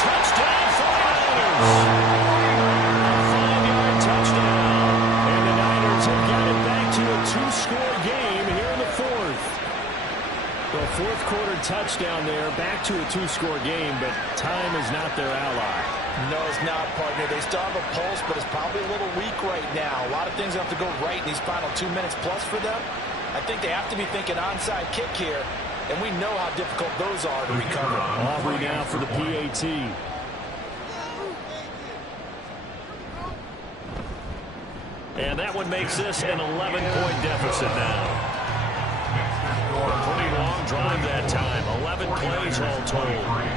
Touchdown 49ers! A 5-yard touchdown. And the Niners have got it back to a 2-score game here in the 4th. The 4th quarter touchdown there, back to a 2-score game, but time is not their ally. No, it's not, partner. They still have a pulse, but it's probably a little weak right now. A lot of things have to go right in these final 2 minutes plus for them. I think they have to be thinking onside kick here, and we know how difficult those are to recover. Aubrey now for the PAT. And that one makes this an 11-point deficit now. A pretty long drive that time. 11 plays all told.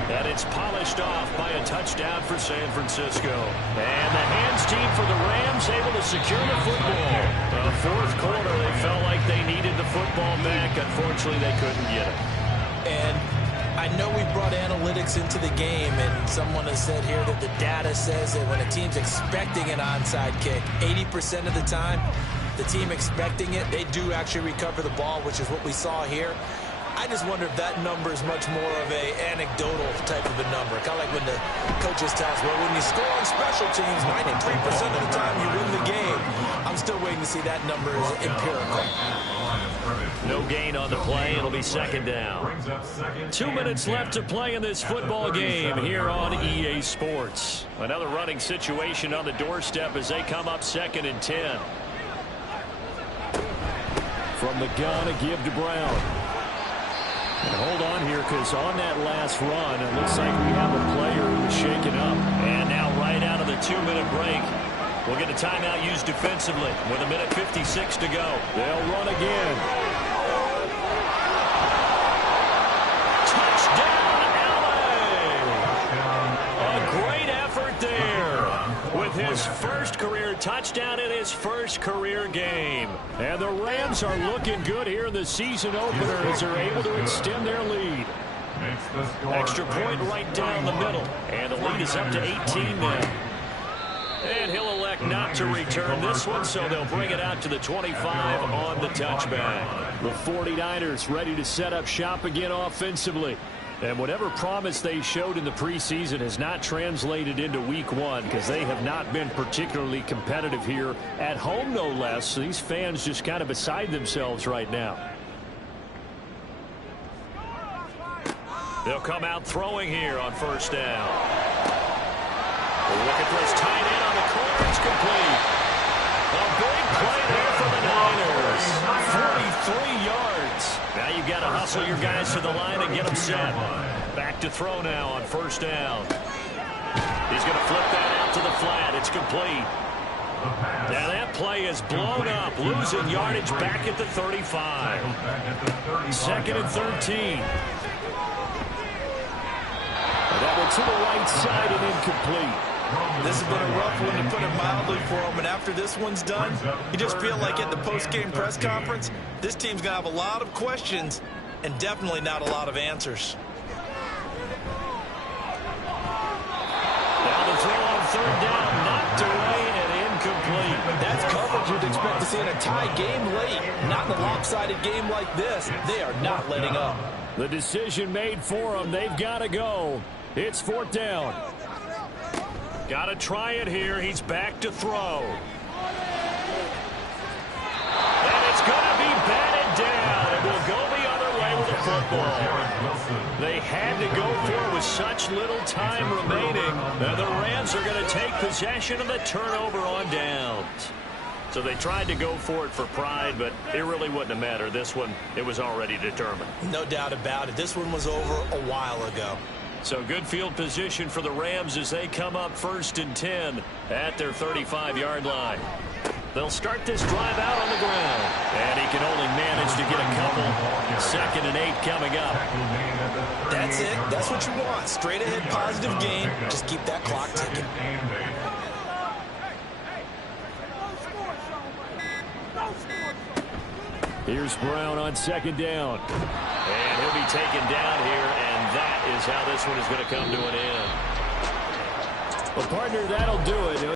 And it's polished off by a touchdown for San Francisco. And the hands team for the Rams able to secure the football. The 4th quarter, they felt like they needed the football back. Unfortunately, they couldn't get it. And I know we brought analytics into the game, and someone has said here that the data says that when a team's expecting an onside kick, 80% of the time, the team expecting it, they do actually recover the ball, which is what we saw here. I just wonder if that number is much more of a anecdotal type of a number. Kind of like when the coaches tell us, well, when you score on special teams, 93% of the time you win the game. I'm still waiting to see that number is empirical. No gain on the play. It'll be 2nd down. 2 minutes left to play in this football game here on EA Sports. Another running situation on the doorstep as they come up 2nd and 10. From the gun, a give to Brown. And hold on here, because on that last run, it looks like we have a player who is shaken up. And now right out of the 2-minute break, we'll get a timeout used defensively with 1:56 to go. They'll run again. Touchdown, LA! A great effort there with his first career touchdown in his first career game. And the Rams are looking good here in the season opener as they're able to extend their lead. Extra point right down the middle. And the lead is up to 18 now. And he'll elect not to return this one, so they'll bring it out to the 25 on the touchback. The 49ers ready to set up shop again offensively. And whatever promise they showed in the preseason has not translated into week 1 because they have not been particularly competitive here at home, no less. These fans just kind of beside themselves right now. They'll come out throwing here on 1st down. Look at this tight end on the corner. It's complete. A big play there for the Niners. 43 yards. Now you've got to hustle your guys to the line and get them set. Back to throw now on 1st down. He's going to flip that out to the flat. It's complete. Now that play is blown up. Losing yardage back at the 35. 2nd and 13. That one to the right side and incomplete. This has been a rough one, to put it mildly, for him. And after this one's done, you just feel like at the post-game press conference, this team's going to have a lot of questions and definitely not a lot of answers. Now the throw on 3rd down, knocked away and incomplete. That's coverage you'd expect to see in a tie game late. Not in a lopsided game like this. They are not letting up. The decision made for them. They've got to go. It's 4th down. Got to try it here. He's back to throw. And it's going to be batted down. It will go the other way with the football. They had to go for it with such little time remaining. And the Rams are going to take possession of the turnover on downs. So they tried to go for it for pride, but it really wouldn't have mattered. This one, it was already determined. No doubt about it. This one was over a while ago. So good field position for the Rams as they come up 1st and 10 at their 35-yard line. They'll start this drive out on the ground. And he can only manage to get a couple. 2nd and 8 coming up. That's it. That's what you want. Straight ahead positive game. Just keep that clock ticking. Here's Brown on 2nd down. And he'll be taken down here, and that is how this one is going to come to an end. Well, partner, that'll do it.